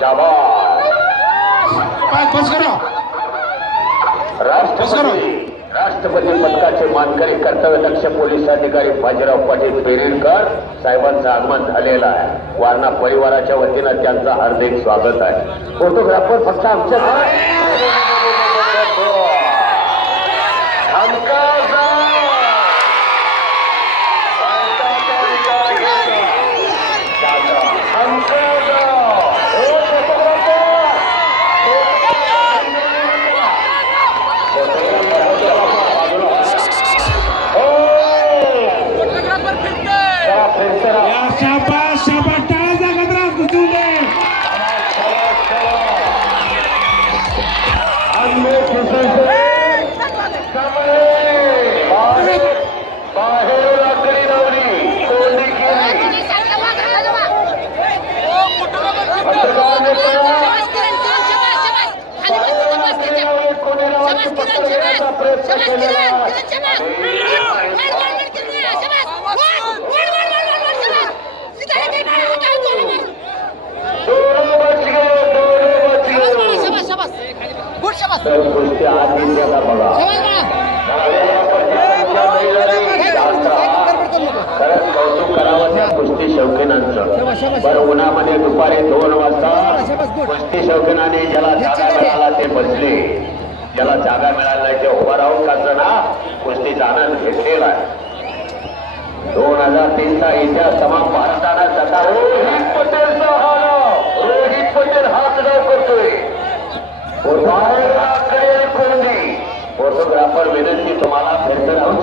शाबास. बस करा. राष्ट्रपती पदकाचे मानकरी कर्तव्यदक्ष पोलीस अधिकारी बाजीराव पाटील पेरेरकर साहेबांचं आगमन झालेलं आहे. वारणा परिवाराच्या वतीनं त्यांचं हार्दिक स्वागत आहे. फोटोग्राफर फक्त आमच्या कौतुक करावं त्या कुस्ती शौकीनांचं. बरं, उन्हामध्ये दुपारी 2 वाजता कुस्ती शौकीनाने ज्याला जागा मिळाला ते बसले, ज्याला जागा मिळाला नाही ते उभा राहून ना कुस्तीचा आनंद घेतलेला आहे. 2003 चा इतिहास तमाम भारताला जसा रोहित पटेल हाच डाव करतोय. फोटोग्राफर विनंती तुम्हाला फिरत राहून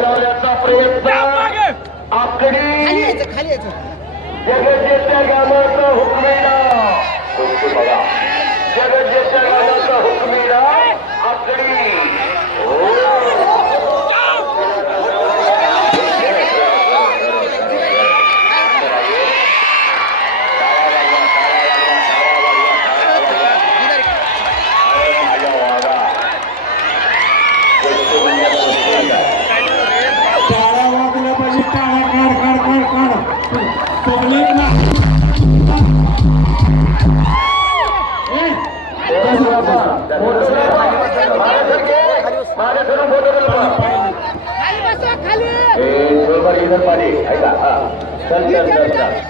लावण्याचा प्रयत्न. आकडी जगज्जेच्या गावाचा हुकमीला बघा, जगज्जेच्या गावाचा हुकमीला आकडी. खाली